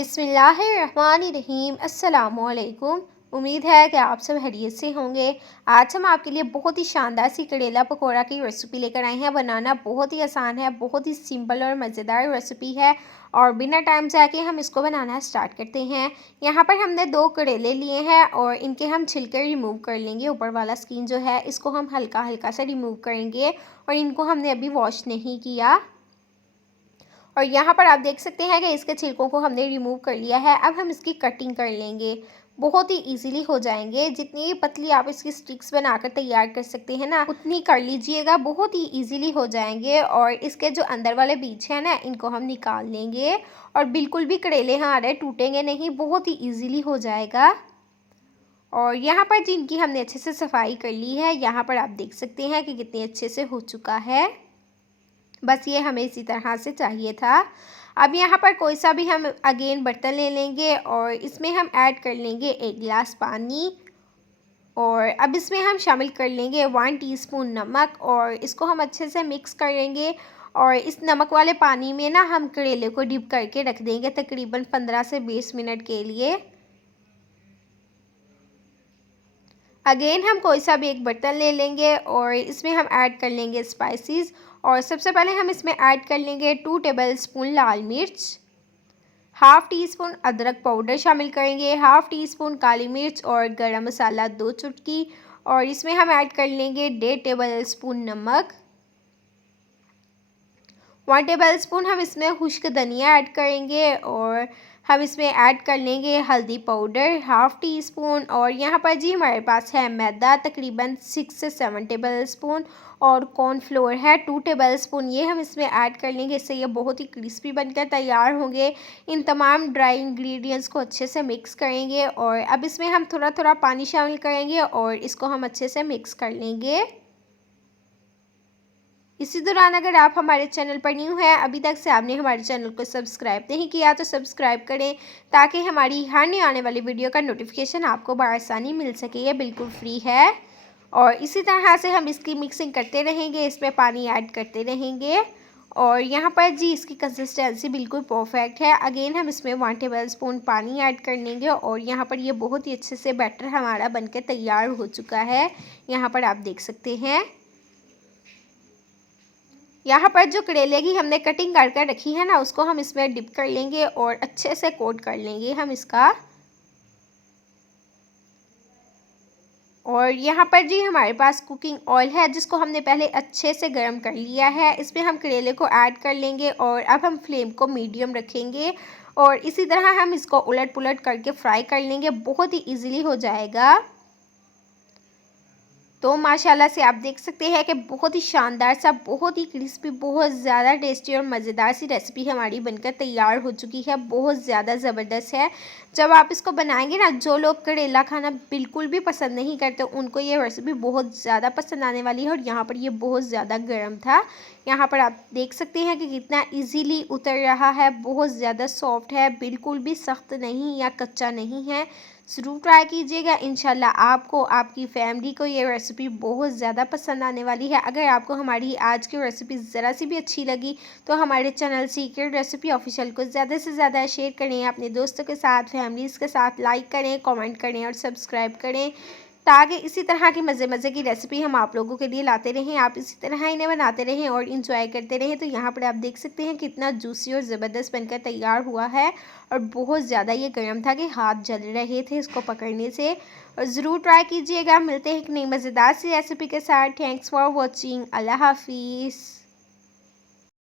बिस्मिल्लाहिर्रहमानिर्रहीम। अस्सलामुअलैकुम। उम्मीद है कि आप सब खैरियत से होंगे। आज हम आपके लिए बहुत ही शानदार सी करेला पकौड़ा की रेसिपी लेकर आए हैं। बनाना बहुत ही आसान है, बहुत ही सिंपल और मज़ेदार रेसिपी है और बिना टाइम जाके हम इसको बनाना स्टार्ट करते हैं। यहाँ पर हमने 2 करेले लिए हैं और इनके हम छिलके रिमूव कर लेंगे। ऊपर वाला स्किन जो है इसको हम हल्का हल्का सा रिमूव करेंगे और इनको हमने अभी वॉश नहीं किया। और यहाँ पर आप देख सकते हैं कि इसके छिलकों को हमने रिमूव कर लिया है। अब हम इसकी कटिंग कर लेंगे, बहुत ही इजीली हो जाएंगे। जितनी पतली आप इसकी स्टिक्स बनाकर तैयार कर सकते हैं ना, उतनी कर लीजिएगा, बहुत ही इजीली हो जाएंगे। और इसके जो अंदर वाले बीज हैं ना, इनको हम निकाल लेंगे और बिल्कुल भी करेले हमारे टूटेंगे नहीं, बहुत ही ईजीली हो जाएगा। और यहाँ पर जिनकी हमने अच्छे से सफाई कर ली है, यहाँ पर आप देख सकते हैं कि कितने अच्छे से हो चुका है। बस ये हमें इसी तरह से चाहिए था। अब यहाँ पर कोई सा भी हम अगेन बर्तन ले लेंगे और इसमें हम ऐड कर लेंगे 1 गिलास पानी और अब इसमें हम शामिल कर लेंगे 1 टीस्पून नमक और इसको हम अच्छे से मिक्स करेंगे। और इस नमक वाले पानी में ना हम करेले को डिप करके रख देंगे तकरीबन 15 से 20 मिनट के लिए। अगेन हम कोई सा भी एक बर्तन ले लेंगे और इसमें हम ऐड कर लेंगे स्पाइसेस। और सबसे पहले हम इसमें ऐड कर लेंगे 2 टेबलस्पून लाल मिर्च, हाफ़ टी स्पून अदरक पाउडर शामिल करेंगे, हाफ़ टी स्पून काली मिर्च और गरम मसाला 2 चुटकी। और इसमें हम ऐड कर लेंगे 1.5 टेबलस्पून नमक, 1 टेबलस्पून हम इसमें खुश्क धनिया ऐड करेंगे और हम इसमें ऐड कर लेंगे हल्दी पाउडर हाफ़ टी स्पून। और यहाँ पर जी हमारे पास है मैदा तकरीबन 6 से 7 टेबलस्पून और कॉर्नफ्लोर है 2 टेबलस्पून, ये हम इसमें ऐड कर लेंगे। इससे ये बहुत ही क्रिस्पी बनकर तैयार होंगे। इन तमाम ड्राई इंग्रेडिएंट्स को अच्छे से मिक्स करेंगे और अब इसमें हम थोड़ा थोड़ा पानी शामिल करेंगे और इसको हम अच्छे से मिक्स कर लेंगे। इसी दौरान अगर आप हमारे चैनल पर न्यू हैं, अभी तक से आपने हमारे चैनल को सब्सक्राइब नहीं किया तो सब्सक्राइब करें ताकि हमारी हर नई आने वाली वीडियो का नोटिफिकेशन आपको बआसानी मिल सके। ये बिल्कुल फ्री है। और इसी तरह से हम इसकी मिक्सिंग करते रहेंगे, इसमें पानी ऐड करते रहेंगे। और यहाँ पर जी इसकी कंसिस्टेंसी बिल्कुल परफेक्ट है। अगेन हम इसमें 1 टेबलस्पून पानी ऐड कर लेंगे और यहाँ पर ये बहुत ही अच्छे से बैटर हमारा बनकर तैयार हो चुका है। यहाँ पर आप देख सकते हैं। यहाँ पर जो करेले की हमने कटिंग कर कर रखी है ना, उसको हम इसमें डिप कर लेंगे और अच्छे से कोट कर लेंगे हम इसका। और यहाँ पर जी हमारे पास कुकिंग ऑयल है जिसको हमने पहले अच्छे से गर्म कर लिया है। इसमें हम करेले को ऐड कर लेंगे और अब हम फ्लेम को मीडियम रखेंगे और इसी तरह हम इसको उलट पुलट करके फ्राई कर लेंगे, बहुत ही इजीली हो जाएगा। तो माशाल्लाह से आप देख सकते हैं कि बहुत ही शानदार सा, बहुत ही क्रिस्पी, बहुत ज़्यादा टेस्टी और मज़ेदार सी रेसिपी हमारी बनकर तैयार हो चुकी है। बहुत ज़्यादा ज़बरदस्त है। जब आप इसको बनाएंगे ना, जो लोग करेला खाना बिल्कुल भी पसंद नहीं करते उनको ये रेसिपी बहुत ज़्यादा पसंद आने वाली है। और यहाँ पर ये बहुत ज़्यादा गर्म था। यहाँ पर आप देख सकते हैं कि कितना ईजीली उतर रहा है, बहुत ज़्यादा सॉफ्ट है, बिल्कुल भी सख्त नहीं या कच्चा नहीं है। ज़रूर ट्राई कीजिएगा, इंशाल्लाह आपको, आपकी फैमिली को ये रेसिपी बहुत ज़्यादा पसंद आने वाली है। अगर आपको हमारी आज की रेसिपी ज़रा सी भी अच्छी लगी तो हमारे चैनल सीक्रेट रेसिपी ऑफिशियल को ज़्यादा से ज़्यादा शेयर करें, अपने दोस्तों के साथ, फैमिलीज़ के साथ, लाइक करें, कमेंट करें और सब्सक्राइब करें ताकि इसी तरह की मज़े मज़े की रेसिपी हम आप लोगों के लिए लाते रहें, आप इसी तरह इन्हें बनाते रहें और इंजॉय करते रहें। तो यहाँ पर आप देख सकते हैं कितना जूसी और ज़बरदस्त बनकर तैयार हुआ है और बहुत ज़्यादा ये गर्म था कि हाथ जल रहे थे इसको पकड़ने से। और ज़रूर ट्राई कीजिएगा। मिलते हैं एक नई मज़ेदार सी रेसिपी के साथ। Thanks for watching. अल्लाह हाफिज़।